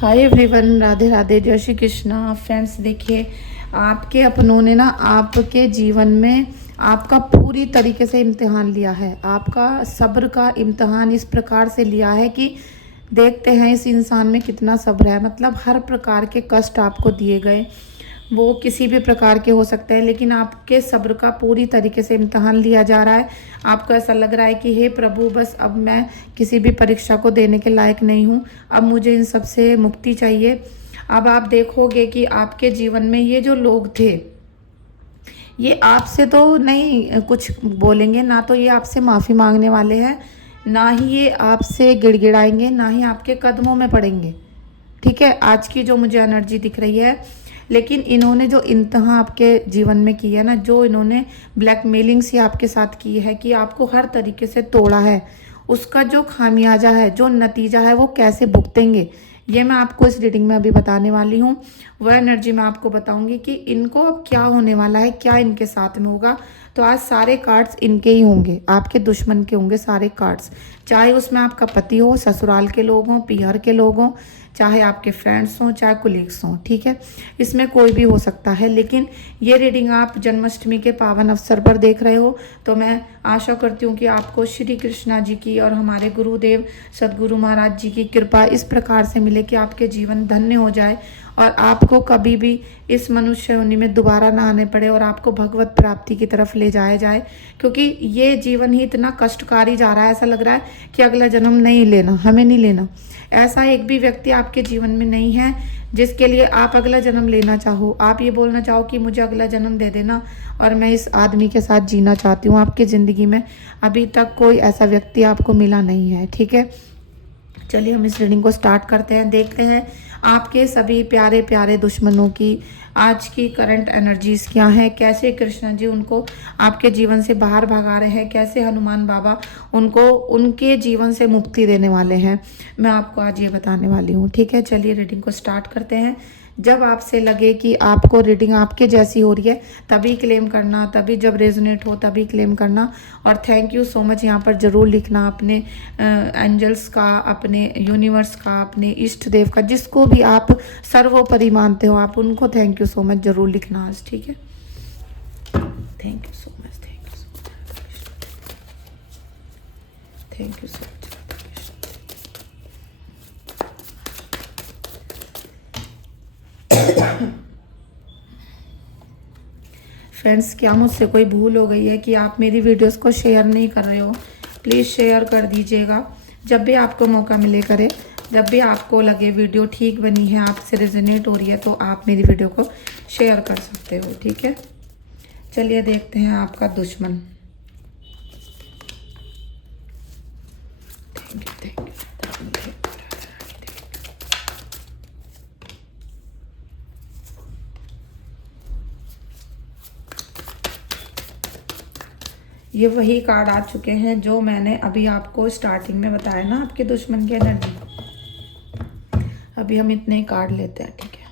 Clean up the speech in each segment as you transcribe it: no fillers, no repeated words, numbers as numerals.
Hi everyone, Radhe Radhe, जय Shri Krishna. Friends देखिए, आपके अपनों ने ना आपके जीवन में आपका पूरी तरीके से इम्तिहान लिया है। आपका सब्र का इम्तिहान इस प्रकार से लिया है कि देखते हैं इस इंसान में कितना सब्र है। मतलब हर प्रकार के कष्ट आपको दिए गए, वो किसी भी प्रकार के हो सकते हैं, लेकिन आपके सब्र का पूरी तरीके से इम्तहान लिया जा रहा है। आपको ऐसा लग रहा है कि हे प्रभु, बस अब मैं किसी भी परीक्षा को देने के लायक नहीं हूँ, अब मुझे इन सब से मुक्ति चाहिए। अब आप देखोगे कि आपके जीवन में ये जो लोग थे, ये आपसे तो नहीं कुछ बोलेंगे, ना तो ये आपसे माफ़ी मांगने वाले हैं, ना ही ये आपसे गिड़गिड़ाएंगे, ना ही आपके कदमों में पड़ेंगे। ठीक है, आज की जो मुझे एनर्जी दिख रही है। लेकिन इन्होंने जो इंतहा आपके जीवन में की है ना, जो इन्होंने ब्लैकमेलिंग सी आपके साथ की है कि आपको हर तरीके से तोड़ा है, उसका जो खामियाजा है, जो नतीजा है, वो कैसे भुगतेंगे, ये मैं आपको इस रीडिंग में अभी बताने वाली हूँ। वह एनर्जी मैं आपको बताऊंगी कि इनको अब क्या होने वाला है, क्या इनके साथ में होगा। तो आज सारे कार्ड्स इनके ही होंगे, आपके दुश्मन के होंगे सारे कार्ड्स। चाहे उसमें आपका पति हो, ससुराल के लोग हों, पीहर के लोग हों, चाहे आपके फ्रेंड्स हों, चाहे कुलीग्स हों। ठीक है, इसमें कोई भी हो सकता है। लेकिन ये रीडिंग आप जन्माष्टमी के पावन अवसर पर देख रहे हो, तो मैं आशा करती हूँ कि आपको श्री कृष्णा जी की और हमारे गुरुदेव सदगुरु महाराज जी की कृपा इस प्रकार से मिले कि आपके जीवन धन्य हो जाए और आपको कभी भी इस मनुष्य योनि में दोबारा ना आने पड़े और आपको भगवत प्राप्ति की तरफ ले जाया जाए। क्योंकि ये जीवन ही इतना कष्टकारी जा रहा है, ऐसा लग रहा है कि अगला जन्म नहीं लेना, हमें नहीं लेना। ऐसा एक भी व्यक्ति आपके जीवन में नहीं है जिसके लिए आप अगला जन्म लेना चाहो, आप ये बोलना चाहो कि मुझे अगला जन्म दे देना और मैं इस आदमी के साथ जीना चाहती हूँ। आपकी ज़िंदगी में अभी तक कोई ऐसा व्यक्ति आपको मिला नहीं है। ठीक है, चलिए हम इस रीडिंग को स्टार्ट करते हैं। देखते हैं आपके सभी प्यारे प्यारे दुश्मनों की आज की करंट एनर्जीज क्या है, कैसे कृष्ण जी उनको आपके जीवन से बाहर भगा रहे हैं, कैसे हनुमान बाबा उनको उनके जीवन से मुक्ति देने वाले हैं, मैं आपको आज ये बताने वाली हूँ। ठीक है, चलिए रीडिंग को स्टार्ट करते हैं। जब आपसे लगे कि आपको रीडिंग आपके जैसी हो रही है, तभी क्लेम करना, तभी जब रेजोनेट हो तभी क्लेम करना। और थैंक यू सो मच यहाँ पर ज़रूर लिखना अपने एंजल्स का, अपने यूनिवर्स का, अपने इष्ट देव का, जिसको भी आप सर्वोपरि मानते हो, आप उनको थैंक यू सो मच ज़रूर लिखना आज। ठीक है, thank you so much, thank you so much, thank you so much. Friends, क्या मुझसे कोई भूल हो गई है कि आप मेरी वीडियोस को शेयर नहीं कर रहे हो? प्लीज़ शेयर कर दीजिएगा जब भी आपको मौका मिले करे। जब भी आपको लगे वीडियो ठीक बनी है, आपसे रेजोनेट हो रही है, तो आप मेरी वीडियो को शेयर कर सकते हो। ठीक है, चलिए देखते हैं आपका दुश्मन। Thank you, thank you. ये वही कार्ड आ चुके हैं जो मैंने अभी आपको स्टार्टिंग में बताया ना, आपके दुश्मन की एनर्जी। अभी हम इतने ही कार्ड लेते हैं। ठीक है,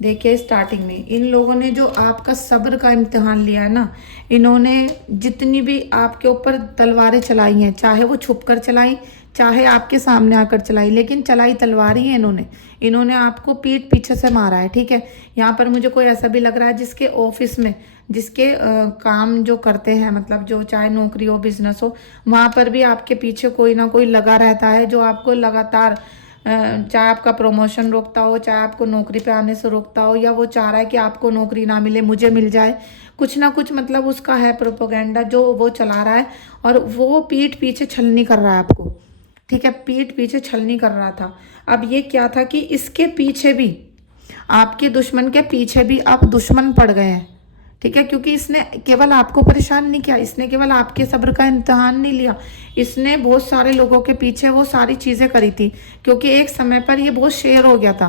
देखिए स्टार्टिंग में इन लोगों ने जो आपका सब्र का इम्तिहान लिया है ना, इन्होंने जितनी भी आपके ऊपर तलवारें चलाई हैं, चाहे वो छुप कर चलाई, चाहे आपके सामने आकर चलाई, लेकिन चलाई तलवार ही है इन्होंने। इन्होंने आपको पीठ पीछे से मारा है। ठीक है, यहाँ पर मुझे कोई ऐसा भी लग रहा है जिसके ऑफिस में, जिसके काम जो करते हैं, मतलब जो चाहे नौकरी हो, बिजनेस हो, वहाँ पर भी आपके पीछे कोई ना कोई लगा रहता है जो आपको लगातार चाहे आपका प्रमोशन रोकता हो, चाहे आपको नौकरी पे आने से रोकता हो, या वो चाह रहा है कि आपको नौकरी ना मिले, मुझे मिल जाए, कुछ ना कुछ मतलब उसका है प्रोपोगेंडा जो वो चला रहा है। और वो पीठ पीछे छलनी कर रहा है आपको। ठीक है, पीठ पीछे छलनी कर रहा था। अब ये क्या था कि इसके पीछे भी, आपके दुश्मन के पीछे भी आप दुश्मन पड़ गए हैं। ठीक है, क्योंकि इसने केवल आपको परेशान नहीं किया, इसने केवल आपके सब्र का इम्तिहान नहीं लिया, इसने बहुत सारे लोगों के पीछे वो सारी चीज़ें करी थी। क्योंकि एक समय पर ये बहुत शेर हो गया था।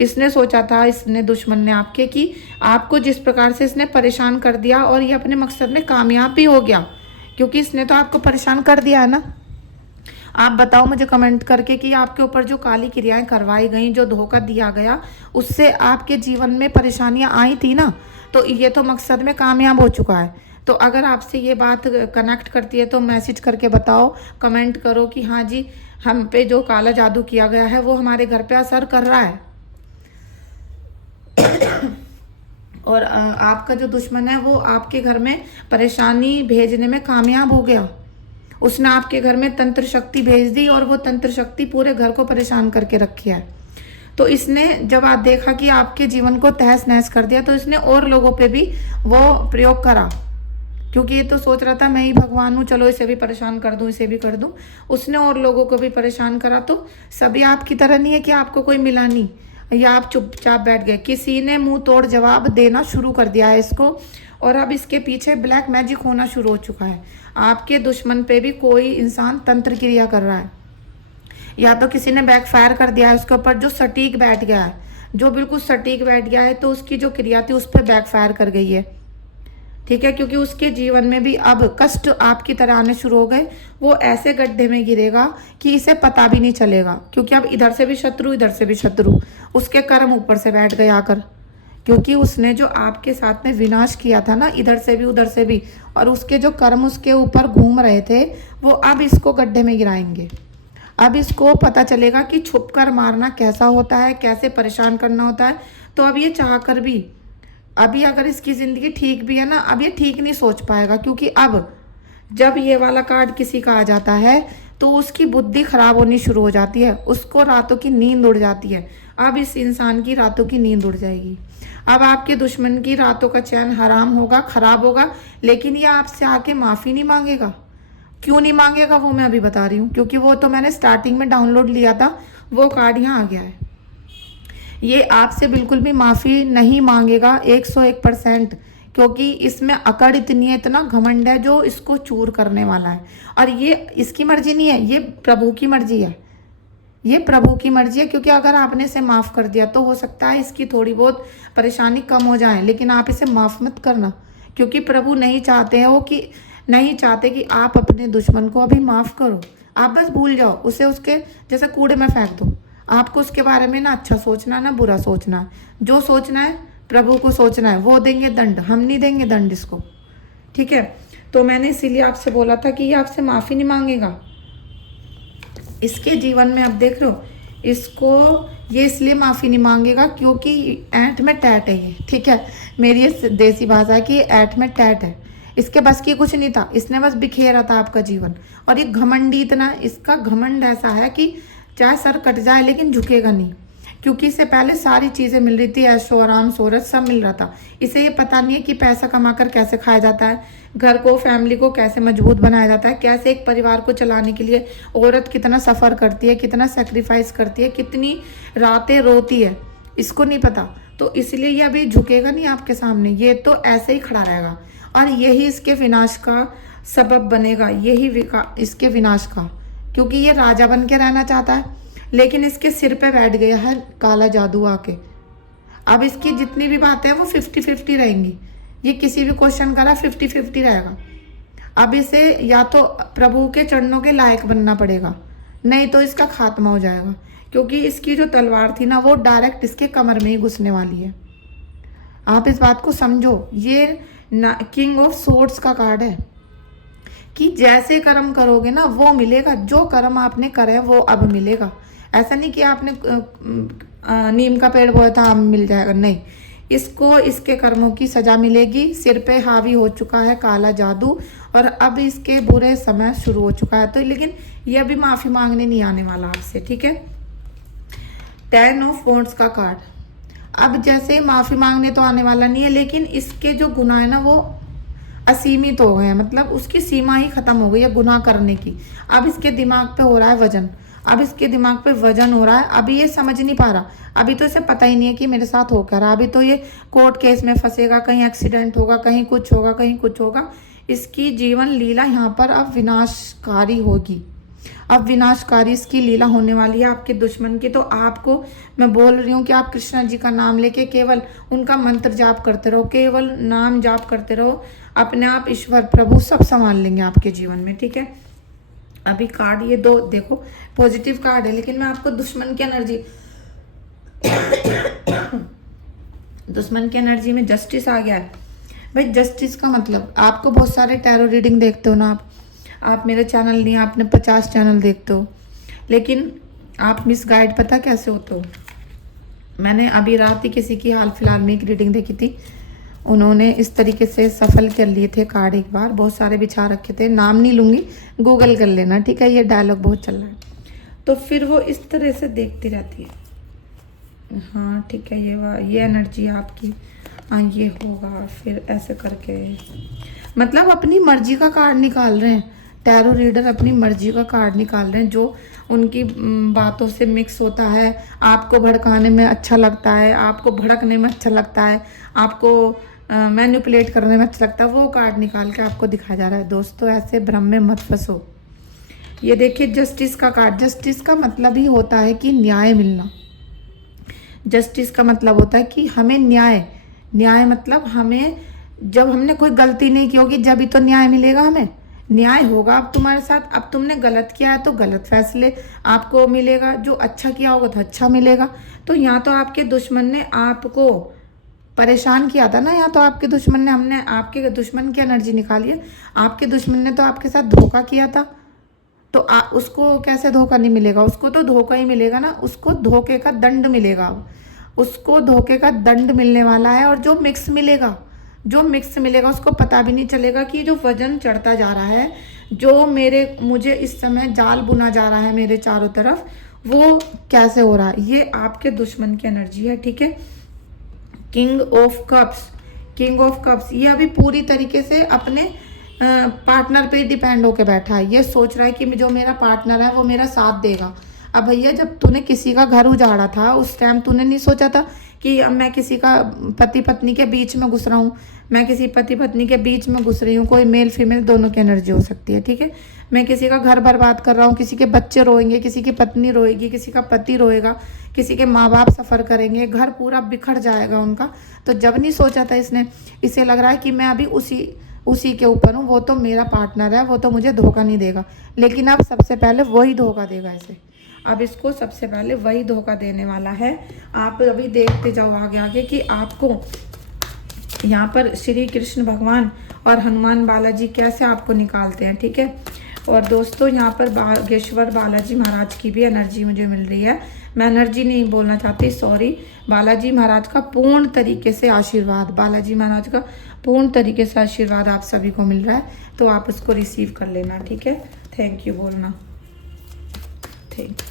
इसने सोचा था, इसने दुश्मन ने आपके, कि आपको जिस प्रकार से इसने परेशान कर दिया, और ये अपने मकसद में कामयाब भी हो गया, क्योंकि इसने तो आपको परेशान कर दिया है ना। आप बताओ मुझे कमेंट करके कि आपके ऊपर जो काली क्रियाएं करवाई गई, जो धोखा दिया गया, उससे आपके जीवन में परेशानियां आई थी ना, तो ये तो मकसद में कामयाब हो चुका है। तो अगर आपसे ये बात कनेक्ट करती है तो मैसेज करके बताओ, कमेंट करो कि हाँ जी हम पे जो काला जादू किया गया है वो हमारे घर पे असर कर रहा है। और आपका जो दुश्मन है वो आपके घर में परेशानी भेजने में कामयाब हो गया। उसने आपके घर में तंत्र शक्ति भेज दी और वो तंत्र शक्ति पूरे घर को परेशान करके रखी है। तो इसने जब आप देखा कि आपके जीवन को तहस नहस कर दिया, तो इसने और लोगों पे भी वो प्रयोग करा, क्योंकि ये तो सोच रहा था मैं ही भगवान हूँ, चलो इसे भी परेशान कर दूं, इसे भी कर दूं। उसने और लोगों को भी परेशान करा। तो सभी आपकी तरह नहीं है कि आपको कोई मिला नहीं या आप चुपचाप बैठ गए। किसी ने मुंह तोड़ जवाब देना शुरू कर दिया है इसको, और अब इसके पीछे ब्लैक मैजिक होना शुरू हो चुका है। आपके दुश्मन पे भी कोई इंसान तंत्र क्रिया कर रहा है, या तो किसी ने बैकफायर कर दिया है उसके ऊपर, जो सटीक बैठ गया है, जो बिल्कुल सटीक बैठ गया है, तो उसकी जो क्रिया थी उस पर बैकफायर कर गई है। ठीक है, क्योंकि उसके जीवन में भी अब कष्ट आपकी तरह आने शुरू हो गए। वो ऐसे गड्ढे में गिरेगा कि इसे पता भी नहीं चलेगा, क्योंकि अब इधर से भी शत्रु, इधर से भी शत्रु, उसके कर्म ऊपर से बैठ गए आकर। क्योंकि उसने जो आपके साथ में विनाश किया था ना, इधर से भी उधर से भी, और उसके जो कर्म उसके ऊपर घूम रहे थे, वो अब इसको गड्ढे में गिराएंगे। अब इसको पता चलेगा कि छुप कर मारना कैसा होता है, कैसे परेशान करना होता है। तो अब ये चाह कर भी, अभी अगर इसकी ज़िंदगी ठीक भी है ना, अब ये ठीक नहीं सोच पाएगा, क्योंकि अब जब ये वाला कार्ड किसी का आ जाता है तो उसकी बुद्धि खराब होनी शुरू हो जाती है, उसको रातों की नींद उड़ जाती है। अब इस इंसान की रातों की नींद उड़ जाएगी। अब आपके दुश्मन की रातों का चैन हराम होगा, खराब होगा, लेकिन ये आपसे आके माफ़ी नहीं मांगेगा। क्यों नहीं मांगेगा वो मैं अभी बता रही हूँ, क्योंकि वो तो मैंने स्टार्टिंग में डाउनलोड लिया था, वो कार्ड यहाँ आ गया है। ये आपसे बिल्कुल भी माफ़ी नहीं मांगेगा 101%, क्योंकि इसमें अकड़ इतनी है, इतना घमंड है जो इसको चूर करने वाला है। और ये इसकी मर्जी नहीं है, ये प्रभु की मर्जी है, ये प्रभु की मर्जी है। क्योंकि अगर आपने इसे माफ़ कर दिया तो हो सकता है इसकी थोड़ी बहुत परेशानी कम हो जाए, लेकिन आप इसे माफ़ मत करना, क्योंकि प्रभु नहीं चाहते हैं वो कि नहीं चाहते कि आप अपने दुश्मन को अभी माफ़ करो। आप बस भूल जाओ उसे, उसके जैसे कूड़े में फेंक दो। आपको उसके बारे में ना अच्छा सोचना ना बुरा सोचना, जो सोचना है प्रभु को सोचना है, वो देंगे दंड, हम नहीं देंगे दंड इसको। ठीक है, तो मैंने इसीलिए आपसे बोला था कि ये आपसे माफ़ी नहीं मांगेगा। इसके जीवन में आप देख रहे हो, इसको ये इसलिए माफ़ी नहीं मांगेगा क्योंकि ऐंठ में टैट है ये। ठीक है, मेरी ये देसी भाषा है कि ये ऐंठ में टैट है। इसके बस की कुछ नहीं था, इसने बस बिखेरा था आपका जीवन। और ये घमंडी इतना, इसका घमंड ऐसा है कि चाहे सर कट जाए लेकिन झुकेगा नहीं, क्योंकि इससे पहले सारी चीज़ें मिल रही थी, ऐशो आराम शोहरत सब मिल रहा था। इसे ये पता नहीं है कि पैसा कमाकर कैसे खाया जाता है, घर को फैमिली को कैसे मजबूत बनाया जाता है, कैसे एक परिवार को चलाने के लिए औरत कितना सफ़र करती है, कितना सेक्रीफाइस करती है, कितनी रातें रोती है, इसको नहीं पता। तो इसलिए ये अभी झुकेगा नहीं आपके सामने, ये तो ऐसे ही खड़ा रहेगा। और यही इसके विनाश का सबब बनेगा, यही इसके विनाश का, क्योंकि ये राजा बन के रहना चाहता है, लेकिन इसके सिर पे बैठ गया है काला जादू आके। अब इसकी जितनी भी बातें हैं वो 50-50 रहेंगी। ये किसी भी क्वेश्चन करा 50-50 रहेगा। अब इसे या तो प्रभु के चरणों के लायक बनना पड़ेगा, नहीं तो इसका खात्मा हो जाएगा, क्योंकि इसकी जो तलवार थी ना वो डायरेक्ट इसके कमर में ही घुसने वाली है। आप इस बात को समझो, ये किंग ऑफ सोर्ड्स का कार्ड है कि जैसे कर्म करोगे ना वो मिलेगा, जो कर्म आपने करे वो अब मिलेगा। ऐसा नहीं कि आपने नीम का पेड़ बोया था आम मिल जाएगा, नहीं, इसको इसके कर्मों की सजा मिलेगी। सिर पे हावी हो चुका है काला जादू और अब इसके बुरे समय शुरू हो चुका है। तो लेकिन ये अभी माफ़ी मांगने नहीं आने वाला आपसे। ठीक है, 10 ऑफ वॉन्ड्स का कार्ड, अब जैसे माफ़ी मांगने तो आने वाला नहीं है, लेकिन इसके जो गुनाह है ना वो असीमित हो गए हैं, मतलब उसकी सीमा ही खत्म हो गई है गुनाह करने की। अब इसके दिमाग पे हो रहा है वजन, अब इसके दिमाग पे वजन हो रहा है। अभी ये समझ नहीं पा रहा, अभी तो इसे पता ही नहीं है कि मेरे साथ हो क्या रहा। अभी तो ये कोर्ट केस में फंसेगा, कहीं एक्सीडेंट होगा, कहीं कुछ होगा, कहीं कुछ होगा। इसकी जीवन लीला यहाँ पर अब विनाशकारी होगी, अब विनाशकारी इसकी लीला होने वाली है आपके दुश्मन की। तो आपको मैं बोल रही हूँ कि आप कृष्णा जी का नाम लेके केवल उनका मंत्र जाप करते रहो, केवल नाम जाप करते रहो, अपने आप ईश्वर प्रभु सब संभाल लेंगे आपके जीवन में। ठीक है, अभी कार्ड ये दो देखो पॉजिटिव कार्ड है, लेकिन मैं आपको दुश्मन की एनर्जी दुश्मन की एनर्जी में जस्टिस आ गया है। भाई जस्टिस का मतलब, आपको बहुत सारे टैरो रीडिंग देखते हो ना आप मेरे चैनल नहीं, आपने 50 चैनल देखते हो, लेकिन आप मिसगाइड पता कैसे होते हो। मैंने अभी रात ही किसी की हाल फिलहाल में एक रीडिंग देखी थी, उन्होंने इस तरीके से सफल कर लिए थे कार्ड एक बार, बहुत सारे बिछा रखे थे, नाम नहीं लूँगी, गूगल कर लेना, ठीक है, ये डायलॉग बहुत चल रहा है। तो फिर वो इस तरह से देखती रहती है, हाँ ठीक है, ये एनर्जी है आपकी, हाँ ये होगा, फिर ऐसे करके मतलब अपनी मर्जी का कार्ड निकाल रहे हैं। टैरो रीडर अपनी मर्जी का कार्ड निकाल रहे हैं, जो उनकी बातों से मिक्स होता है, आपको भड़काने में अच्छा लगता है, आपको भड़कने में अच्छा लगता है, आपको मैनिपुलेट करने में अच्छा लगता है, वो कार्ड निकाल के आपको दिखाया जा रहा है। दोस्तों ऐसे भ्रम में मत फंसो। ये देखिए जस्टिस का कार्ड, जस्टिस का मतलब ही होता है कि न्याय मिलना। जस्टिस का मतलब होता है कि हमें न्याय मतलब हमें, जब हमने कोई गलती नहीं की होगी जब ही तो न्याय मिलेगा, हमें न्याय होगा अब तुम्हारे साथ। अब तुमने गलत किया है तो गलत फैसले आपको मिलेगा, जो अच्छा किया होगा तो अच्छा मिलेगा। तो यहाँ तो आपके दुश्मन ने आपको परेशान किया था ना, यहाँ तो आपके दुश्मन ने, हमने आपके दुश्मन की एनर्जी निकाली है, आपके दुश्मन ने तो आपके साथ धोखा किया था। तो उसको कैसे धोखा नहीं मिलेगा, उसको तो धोखा ही मिलेगा ना, उसको धोखे का दंड मिलेगा, उसको धोखे का दंड मिलने वाला है। और जो मिक्स मिलेगा उसको पता भी नहीं चलेगा कि जो वजन चढ़ता जा रहा है, जो मुझे इस समय जाल बुना जा रहा है मेरे चारों तरफ, वो कैसे हो रहा है। ये आपके दुश्मन की एनर्जी है, ठीक है। किंग ऑफ कप्स ये अभी पूरी तरीके से अपने पार्टनर पे डिपेंड होके बैठा है। ये सोच रहा है कि जो मेरा पार्टनर है वो मेरा साथ देगा। अब भैया जब तूने किसी का घर उजाड़ा था उस टाइम तूने नहीं सोचा था कि अब मैं किसी का पति पत्नी के बीच में घुस रहा हूँ, मैं किसी पति पत्नी के बीच में घुस रही हूँ। कोई मेल फीमेल दोनों की एनर्जी हो सकती है, ठीक है। मैं किसी का घर बर्बाद कर रहा हूँ, किसी के बच्चे रोएंगे, किसी की पत्नी रोएगी, किसी का पति रोएगा, किसी के माँ बाप सफ़र करेंगे, घर पूरा बिखर जाएगा उनका। तो जब नहीं सोचा था इसने, इसे लग रहा है कि मैं अभी उसी के ऊपर हूँ, वो तो मेरा पार्टनर है, वो तो मुझे धोखा नहीं देगा। लेकिन अब सबसे पहले वही धोखा देगा इसे, अब इसको सबसे पहले वही धोखा देने वाला है। आप अभी देखते जाओ आगे आगे कि आपको यहाँ पर श्री कृष्ण भगवान और हनुमान बालाजी कैसे आपको निकालते हैं, ठीक है। और दोस्तों यहाँ पर बागेश्वर बालाजी महाराज की भी एनर्जी मुझे मिल रही है। मैं एनर्जी नहीं बोलना चाहती, सॉरी। बालाजी महाराज का पूर्ण तरीके से आशीर्वाद, बालाजी महाराज का पूर्ण तरीके से आशीर्वाद आप सभी को मिल रहा है, तो आप उसको रिसीव कर लेना, ठीक है। थैंक यू बोलना, थैंक यू।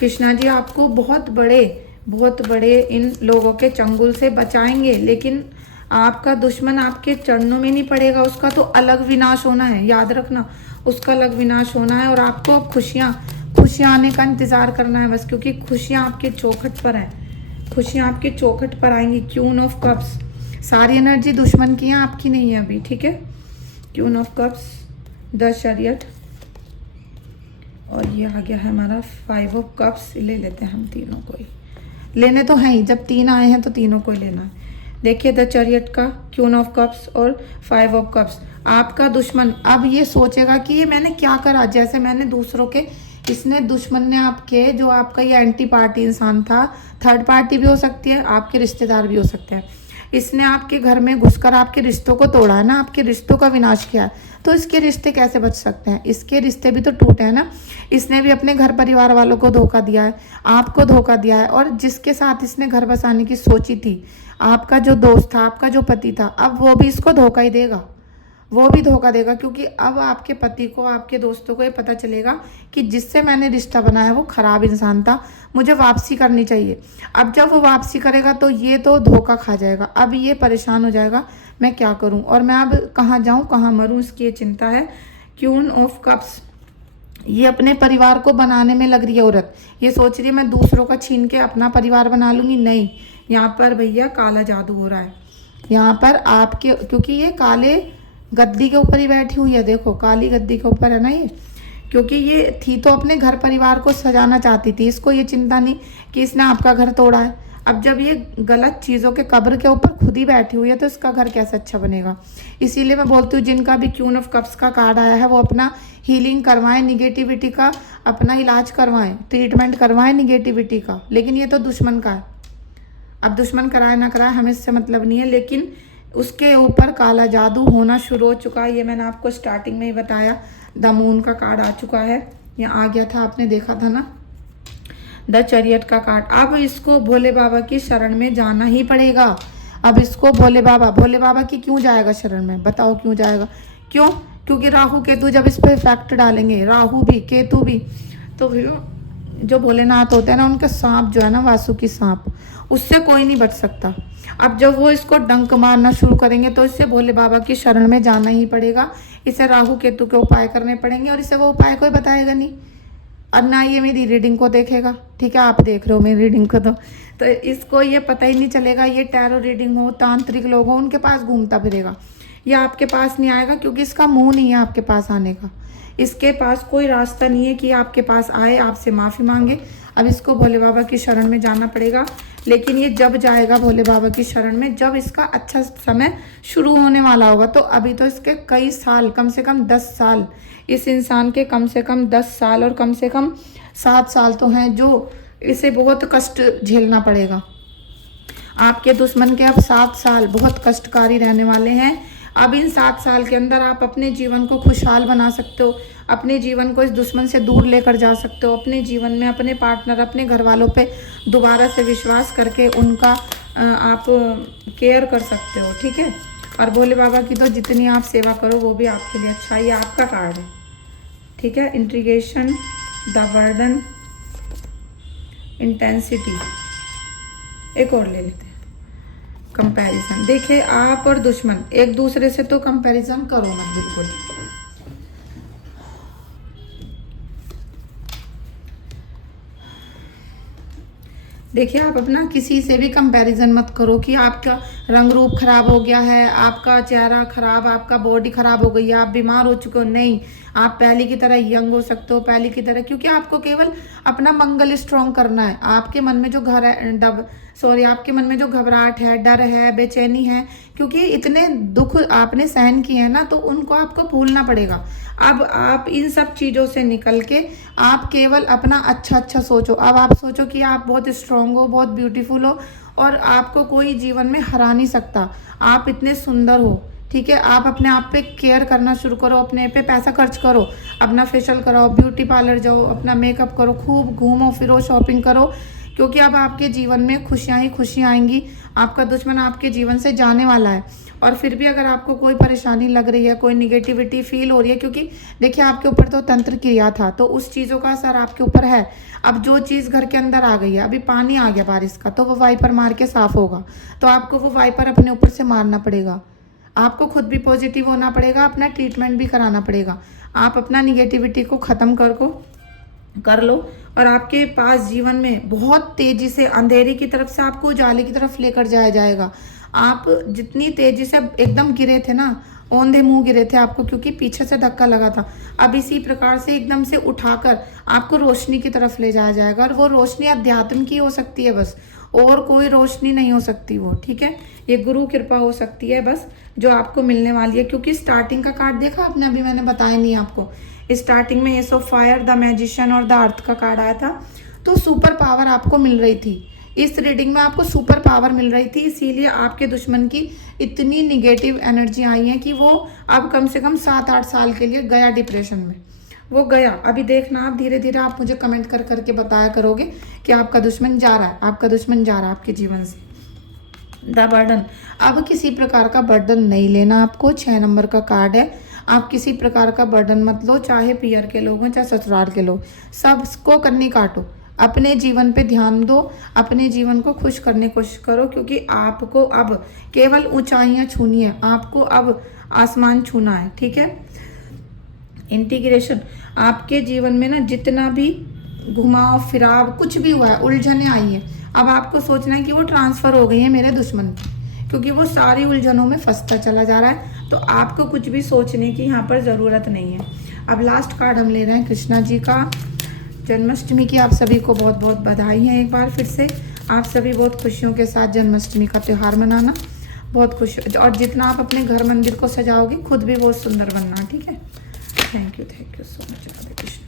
कृष्णा जी आपको बहुत बड़े इन लोगों के चंगुल से बचाएंगे, लेकिन आपका दुश्मन आपके चरणों में नहीं पड़ेगा, उसका तो अलग विनाश होना है, याद रखना, उसका अलग विनाश होना है। और आपको अब खुशियाँ आने का इंतज़ार करना है बस, क्योंकि खुशियाँ आपके चौखट पर हैं, खुशियाँ आपके चौखट पर आएंगी। क्यून ऑफ कप्स, सारी एनर्जी दुश्मन की है, आपकी नहीं है अभी, ठीक है। Queen of cups, the chariot, और ये आ गया है हमारा 5 ऑफ कप्स। ले लेते हैं हम तीनों को ही, लेने तो हैं ही, जब 3 आए हैं तो तीनों को ही लेना है। देखिए द चैरियट का, क्यून ऑफ कप्स और 5 ऑफ कप्स। आपका दुश्मन अब ये सोचेगा कि ये मैंने क्या करा, जैसे मैंने दूसरों के, इसने दुश्मन ने आपके, जो आपका ये एंटी पार्टी इंसान था, थर्ड पार्टी भी हो सकती है, आपके रिश्तेदार भी हो सकते हैं, इसने आपके घर में घुसकर आपके रिश्तों को तोड़ा है ना, आपके रिश्तों का विनाश किया है। तो इसके रिश्ते कैसे बच सकते हैं, इसके रिश्ते भी तो टूटे हैं ना। इसने भी अपने घर परिवार वालों को धोखा दिया है, आपको धोखा दिया है, और जिसके साथ इसने घर बसाने की सोची थी, आपका जो दोस्त था, आपका जो पति था, अब वो भी इसको धोखा ही देगा, वो भी धोखा देगा। क्योंकि अब आपके पति को, आपके दोस्तों को ये पता चलेगा कि जिससे मैंने रिश्ता बनाया वो खराब इंसान था, मुझे वापसी करनी चाहिए। अब जब वो वापसी करेगा तो ये तो धोखा खा जाएगा, अब ये परेशान हो जाएगा, मैं क्या करूं और मैं अब कहाँ जाऊं, कहाँ मरूं, इसकी ये चिंता है। क्यून ऑफ कप्स, ये अपने परिवार को बनाने में लग रही है औरत, ये सोच रही है मैं दूसरों का छीन के अपना परिवार बना लूंगी। नहीं, यहाँ पर भैया काला जादू हो रहा है, यहाँ पर आपके, क्योंकि ये काले गद्दी के ऊपर ही बैठी हुई है, देखो काली गद्दी के ऊपर है ना ये, क्योंकि ये थी तो अपने घर परिवार को सजाना चाहती थी, इसको ये चिंता नहीं कि इसने आपका घर तोड़ा है। अब जब ये गलत चीज़ों के कब्र के ऊपर खुद ही बैठी हुई है तो इसका घर कैसे अच्छा बनेगा। इसीलिए मैं बोलती हूँ जिनका भी क्यून ऑफ कप्स का कार्ड आया है वो अपना हीलिंग करवाएं, निगेटिविटी का अपना इलाज करवाएं, ट्रीटमेंट करवाएं निगेटिविटी का। लेकिन ये तो दुश्मन का है, अब दुश्मन कराए ना कराए हमें इससे मतलब नहीं है, लेकिन उसके ऊपर काला जादू होना शुरू हो चुका है। ये मैंने आपको स्टार्टिंग में ही बताया, द मून का कार्ड आ चुका है, यहाँ आ गया था, आपने देखा था ना, द चैरियट का कार्ड। अब इसको भोले बाबा की शरण में जाना ही पड़ेगा। अब इसको भोले बाबा की क्यों जाएगा शरण में, बताओ क्यों जाएगा? क्यों? क्योंकि राहु केतु जब इस पर इफेक्ट डालेंगे, राहु भी केतु भी, तो जो भोलेनाथ होते हैं ना, उनका सांप जो है ना, वासुकी सांप, उससे कोई नहीं बच सकता। अब जब वो इसको डंक मारना शुरू करेंगे तो इससे भोले बाबा की शरण में जाना ही पड़ेगा। इसे राहु केतु के उपाय करने पड़ेंगे और इसे वो उपाय कोई बताएगा नहीं, और ना ये मेरी रीडिंग को देखेगा। ठीक है, आप देख रहे हो मेरी रीडिंग को, तो इसको ये पता ही नहीं चलेगा। ये टैरो रीडिंग हो, तांत्रिक लोग हो, उनके पास घूमता फिरेगा, ये आपके पास नहीं आएगा, क्योंकि इसका मुंह नहीं है आपके पास आने का। इसके पास कोई रास्ता नहीं है कि आपके पास आए, आपसे माफ़ी मांगे। अब इसको भोले बाबा की शरण में जाना पड़ेगा, लेकिन ये जब जाएगा भोले बाबा की शरण में, जब इसका अच्छा समय शुरू होने वाला होगा। तो अभी तो इसके कई साल, कम से कम 10 साल, इस इंसान के कम से कम 10 साल और कम से कम 7 साल तो हैं, जो इसे बहुत कष्ट झेलना पड़ेगा। आपके दुश्मन के अब 7 साल बहुत कष्टकारी रहने वाले हैं। अब इन 7 साल के अंदर आप अपने जीवन को खुशहाल बना सकते हो, अपने जीवन को इस दुश्मन से दूर लेकर जा सकते हो, अपने जीवन में अपने पार्टनर, अपने घर वालों पे दोबारा से विश्वास करके उनका आप केयर कर सकते हो। ठीक है, और भोले बाबा की तो जितनी आप सेवा करो वो भी आपके लिए अच्छा। ये आपका कार्ड है। ठीक है, इंट्रीगेशन, द बर्डन, इंटेंसिटी। एक और ले लेते हैं, कंपैरिजन। देखिए, आप और दुश्मन एक दूसरे से तो कंपैरिजन करो मत बिल्कुल। देखिए, आप अपना किसी से भी कंपैरिजन मत करो कि आपका रंग रूप खराब हो गया है, आपका चेहरा खराब, आपका बॉडी खराब हो गई है, आप बीमार हो चुके हो। नहीं, आप पहले की तरह यंग हो सकते हो, पहले की तरह, क्योंकि आपको केवल अपना मंगल स्ट्रॉन्ग करना है। आपके मन में जो आपके मन में जो घबराहट है, डर है, बेचैनी है, क्योंकि इतने दुख आपने सहन किए हैं ना, तो उनको आपको भूलना पड़ेगा। अब आप इन सब चीज़ों से निकल के आप केवल अपना अच्छा सोचो। अब आप सोचो कि आप बहुत स्ट्रांग हो, बहुत ब्यूटीफुल हो, और आपको कोई जीवन में हरा नहीं सकता। आप इतने सुंदर हो। ठीक है, आप अपने आप पे केयर करना शुरू करो, अपने पे पैसा खर्च करो, अपना फेशियल कराओ, ब्यूटी पार्लर जाओ, अपना मेकअप करो, खूब घूमो फिरो, शॉपिंग करो, क्योंकि अब आपके जीवन में खुशियाँ ही खुशियाँ आएंगी। आपका दुश्मन आपके जीवन से जाने वाला है। और फिर भी अगर आपको कोई परेशानी लग रही है, कोई निगेटिविटी फील हो रही है, क्योंकि देखिए आपके ऊपर तो तंत्र क्रिया था, तो उस चीज़ों का असर आपके ऊपर है। अब जो चीज़ घर के अंदर आ गई है, अभी पानी आ गया बारिश का, तो वो वाइपर मार के साफ होगा, तो आपको वो वाइपर अपने ऊपर से मारना पड़ेगा। आपको खुद भी पॉजिटिव होना पड़ेगा, अपना ट्रीटमेंट भी कराना पड़ेगा। आप अपना निगेटिविटी को ख़त्म कर लो, और आपके पास जीवन में बहुत तेज़ी से अंधेरे की तरफ से आपको उजाले की तरफ लेकर जाया जाएगा। आप जितनी तेज़ी से एकदम गिरे थे ना, औंधे मुंह गिरे थे आपको, क्योंकि पीछे से धक्का लगा था, अब इसी प्रकार से एकदम से उठाकर आपको रोशनी की तरफ ले जाया जाएगा। और वो रोशनी अध्यात्म की हो सकती है बस, और कोई रोशनी नहीं हो सकती वो। ठीक है, ये गुरु कृपा हो सकती है बस, जो आपको मिलने वाली है। क्योंकि स्टार्टिंग का कार्ड देखा आपने, अभी मैंने बताया नहीं आपको, स्टार्टिंग में S of fire, the magician और द अर्थ का कार्ड आया था। तो सुपर पावर आपको मिल रही थी इस रीडिंग में, आपको सुपर पावर मिल रही थी, इसीलिए आपके दुश्मन की इतनी निगेटिव एनर्जी आई है कि वो अब कम से कम 7-8 साल के लिए गया डिप्रेशन में, वो गया। अभी देखना आप, धीरे धीरे आप मुझे कमेंट कर करके बताया करोगे कि आपका दुश्मन जा रहा है, आपका दुश्मन जा रहा है आपके जीवन से। द बर्डन, अब किसी प्रकार का बर्डन नहीं लेना आपको। 6 नंबर का कार्ड है, आप किसी प्रकार का बर्डन मत लो, चाहे पियर के लोग हों चाहे ससुराल के लोग, सबको कन्नी काटो, अपने जीवन पे ध्यान दो, अपने जीवन को खुश करने की कोशिश करो, क्योंकि आपको अब केवल ऊंचाइयां छूनी है, आपको अब आसमान छूना है। ठीक है, इंटीग्रेशन, आपके जीवन में ना जितना भी घुमाव फिराव कुछ भी हुआ है, उलझने आई हैं, अब आपको सोचना है कि वो ट्रांसफ़र हो गई है मेरे दुश्मन की, क्योंकि वो सारी उलझनों में फंसता चला जा रहा है। तो आपको कुछ भी सोचने की यहाँ पर ज़रूरत नहीं है। अब लास्ट कार्ड हम ले रहे हैं कृष्णा जी का। जन्माष्टमी की आप सभी को बहुत बहुत बधाई है। एक बार फिर से आप सभी बहुत खुशियों के साथ जन्माष्टमी का त्यौहार मनाना, बहुत खुश, और जितना आप अपने घर मंदिर को सजाओगे खुद भी बहुत सुंदर बनना। ठीक है, thank you so much. Radhe Krishna.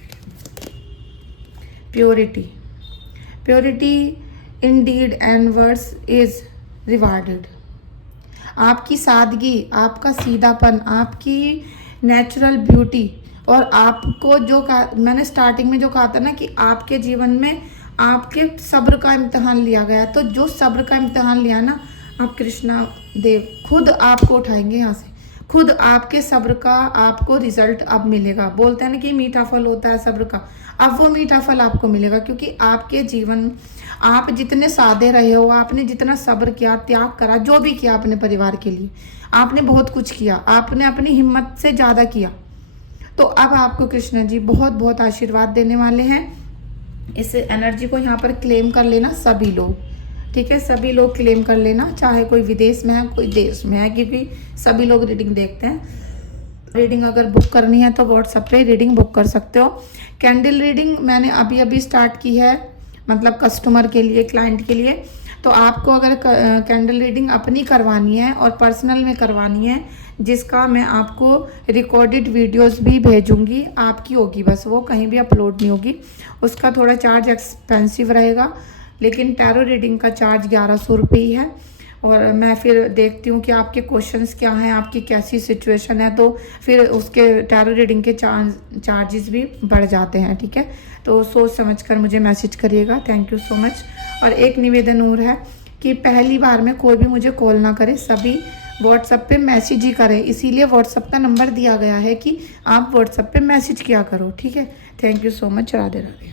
Purity in deed and words is rewarded. आपकी सादगी, आपका सीधापन, आपकी नेचुरल ब्यूटी, और आपको जो कहा, मैंने स्टार्टिंग में जो कहा था ना कि आपके जीवन में आपके सब्र का इम्तिहान लिया गया है, तो जो सब्र का इम्तिहान लिया ना, आप कृष्णा देव खुद आपको उठाएंगे यहाँ से, खुद आपके सब्र का आपको रिजल्ट अब मिलेगा। बोलते हैं ना कि मीठा फल होता है सब्र का, अब वो मीठा फल आपको मिलेगा, क्योंकि आपके जीवन आप जितने सादे रहे हो, आपने जितना सब्र किया, त्याग करा, जो भी किया अपने परिवार के लिए, आपने बहुत कुछ किया, आपने अपनी हिम्मत से ज़्यादा किया। तो अब आपको कृष्ण जी बहुत बहुत आशीर्वाद देने वाले हैं। इस एनर्जी को यहाँ पर क्लेम कर लेना सभी लोग, ठीक है, सभी लोग क्लेम कर लेना, चाहे कोई विदेश में है कोई देश में है, क्योंकि सभी लोग रीडिंग देखते हैं। रीडिंग अगर बुक करनी है तो व्हाट्सएप पे रीडिंग बुक कर सकते हो। कैंडल रीडिंग मैंने अभी अभी स्टार्ट की है, मतलब कस्टमर के लिए, क्लाइंट के लिए। तो आपको अगर कैंडल रीडिंग अपनी करवानी है और पर्सनल में करवानी है, जिसका मैं आपको रिकॉर्डेड वीडियोस भी भेजूंगी, आपकी होगी बस, वो कहीं भी अपलोड नहीं होगी, उसका थोड़ा चार्ज एक्सपेंसिव रहेगा, लेकिन टैरो रीडिंग का चार्ज 1100 रुपये ही है। और मैं फिर देखती हूँ कि आपके क्वेश्चंस क्या हैं, आपकी कैसी सिचुएशन है, तो फिर उसके टैरो रीडिंग के चार्जेस भी बढ़ जाते हैं, ठीक है। तो सोच समझ कर मुझे मैसेज करिएगा। Thank you so much. और एक निवेदन और है कि पहली बार में कोई भी मुझे कॉल ना करे, सभी व्हाट्सएप पे मैसेज ही करें, इसीलिए व्हाट्सएप का नंबर दिया गया है कि आप व्हाट्सएप पे मैसेज किया करो, ठीक है। Thank you so much. Radhe Radhe.